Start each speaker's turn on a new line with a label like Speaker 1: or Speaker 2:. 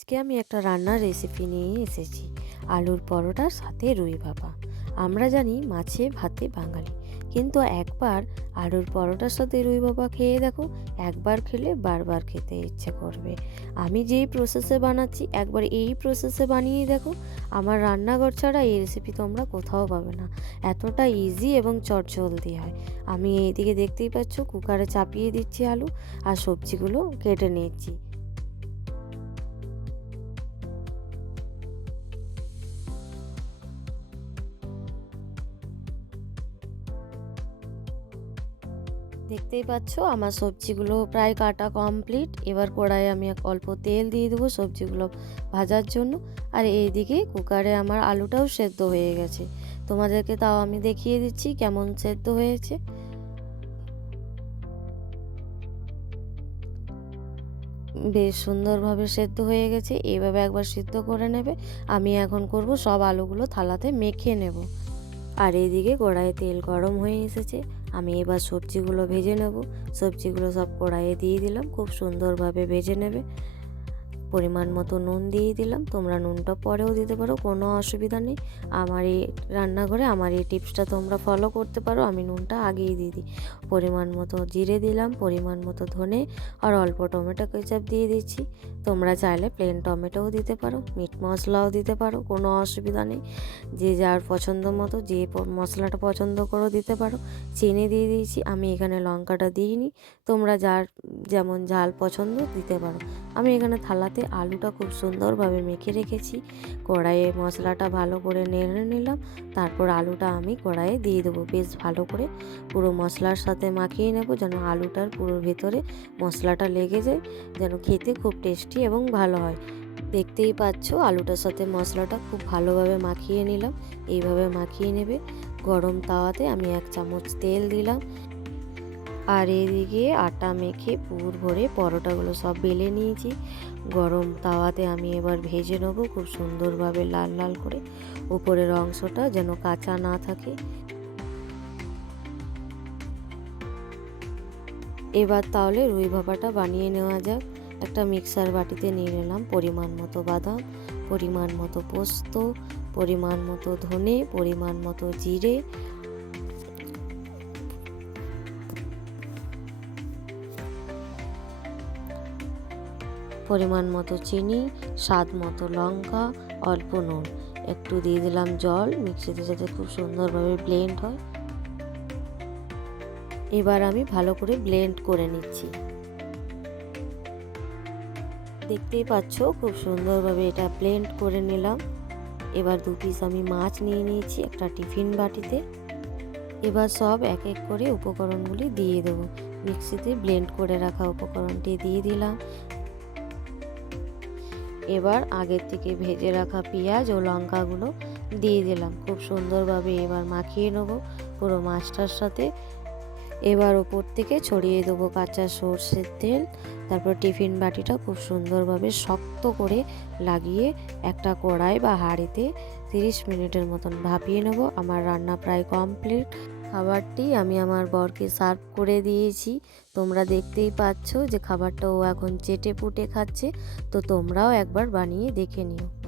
Speaker 1: আজকে আমি একটা রান্নার রেসিপি নিয়ে এসেছি, আলুর পরোটার সাথে রুই ভাপা। আমরা জানি মাছে ভাতে বাঙালি, কিন্তু একবার আলুর পরোটার সাথে রুই ভাপা খেয়ে দেখো, একবার খেলে বারবার খেতে ইচ্ছে করবে। আমি যেই প্রসেসে বানাচ্ছি, একবার এই প্রসেসে বানিয়ে দেখো, আমার রান্নাঘর ছাড়া এই রেসিপি তোমরা কোথাও পাবে না। এতটা ইজি এবং চটজলদি হয়। আমি এইদিকে দেখতেই পাচ্ছ কুকারে চাপিয়ে দিচ্ছি আলু আর সবজিগুলো কেটে নিচ্ছি। দেখতেই পাচ্ছ, আমার সবজিগুলো প্রায় কাটা কমপ্লিট এবার কড়াইয়ে আমি এক অল্প তেল দিয়ে দেবো সবজিগুলো ভাজার জন্য। আর এইদিকে কুকারে আমার আলুটাও সেদ্ধ হয়ে গেছে। তোমাদেরকে তাও আমি দেখিয়ে দিচ্ছি কেমন সেদ্ধ হয়েছে। বেশ সুন্দরভাবে সেদ্ধ হয়ে গেছে। এইভাবে একবার সিদ্ধ করে নেবে। আমি এখন করব সব আলুগুলো থালাতে মেখে নেব। আর এইদিকে কড়াইয়ে তেল গরম হয়ে এসেছে। আমি এবার সবজিগুলো ভেজে নেব। সবজিগুলো সব কড়াইয়ে দিয়ে দিলাম। খুব সুন্দরভাবে ভেজে নেবে। পরিমাণ মতো নুন দিয়ে দিলাম। তোমরা নুনটা পরেও দিতে পারো, কোনো অসুবিধা নেই। আমার এই রান্নাঘরে আমার এই টিপসটা তোমরা ফলো করতে পারো, আমি নুনটা আগেই দিয়ে দিই। পরিমাণ মতো জিরে দিলাম, পরিমাণ মতো ধনে আর অল্প টমেটো কেচাপ দিয়ে দিচ্ছি। তোমরা চাইলে প্লেন টমেটোও দিতে পারো মিট মশলাও দিতে পারো, কোনো অসুবিধা নেই। যে যার পছন্দ মতো, যে মশলাটা পছন্দ করো দিতে পারো। চিনি দিয়ে দিয়েছি, আমি এখানে লঙ্কাটা দিইনি। তোমরা যার যেমন ঝাল পছন্দ দিতে পারো। আমি এখানে থালাতে আলুটা খুব সুন্দরভাবে মেখে রেখেছি। কড়াইয়ে মশলাটা ভালো করে নেড়ে নিলাম। তারপর আলুটা আমি কড়াইয়ে দিয়ে দেবো। বেশ ভালো করে পুরো মশলার সাথে মাখিয়ে নেব যেন আলুটার পুরো ভেতরে মশলাটা লেগে যায়, যেন খেতে খুব টেস্টি এবং ভালো হয়। দেখতেই পাচ্ছ আলুটার সাথে মশলাটা খুব ভালোভাবে মাখিয়ে নিলাম। এইভাবে মাখিয়ে নেবে। গরম তাওয়াতে আমি এক চামচ তেল দিলাম। আর এদিকে আটা মেখে পুর ভরে পরোটাগুলো সব বেলে নিয়েছি। গরম তাওয়াতে আমি এবার ভেজে নেব খুব সুন্দরভাবে লাল লাল করে। উপরের অংশটা যেন কাঁচা না থাকে। এবার তাহলে রুই ভাপাটা বানিয়ে নেওয়া যাক। একটা মিক্সার বাটিতে নিয়ে নিলাম পরিমাণ মতো বাদাম, পরিমাণ মতো পোস্ত, পরিমাণ মতো ধনে, পরিমাণ মতো জিরে পরিমাণ মতো চিনি, স্বাদ মতো লঙ্কা, অল্প নুন। একটু দিয়ে দিলাম জল, মিক্সিতে যাতে খুব সুন্দরভাবে ব্লেন্ড হয়। এবার আমি ভালো করে ব্লেন্ড করে নিচ্ছি। দেখতেই পাচ্ছ, খুব সুন্দরভাবে এটা ব্লেন্ড করে নিলাম। এবার দু পিস আমি মাছ নিয়ে নিয়েছি, একটা টিফিন বাটিতে। এবার সব এক এক করে উপকরণগুলি দিয়ে দেবো। মিক্সিতে ব্লেন্ড করে রাখা উপকরণটি দিয়ে দিলাম। এবার আগের থেকে ভেজে রাখা পেঁয়াজ ও লঙ্কাগুলো দিয়ে দিলাম। খুব সুন্দরভাবে এবার মাখিয়ে নেব পুরো মাছটার সাথে। এবার ওপর থেকে ছড়িয়ে দেবো কাঁচা সর্ষের তেল। তারপর টিফিন বাটিটা খুব সুন্দরভাবে শক্ত করে লাগিয়ে একটা কড়াই বা হাঁড়িতে তিরিশ মিনিটের মতন ভাপিয়ে নেব। আমার রান্না প্রায় কমপ্লিট। খাবারটি আমি আমার বরকে সার্ভ করে দিয়েছি। তোমরা দেখতেই পাচ্ছ যে খাবারটা ও এখন চেটে পুটে খাচ্ছে। তো তোমরাও একবার বানিয়ে দেখে নিও।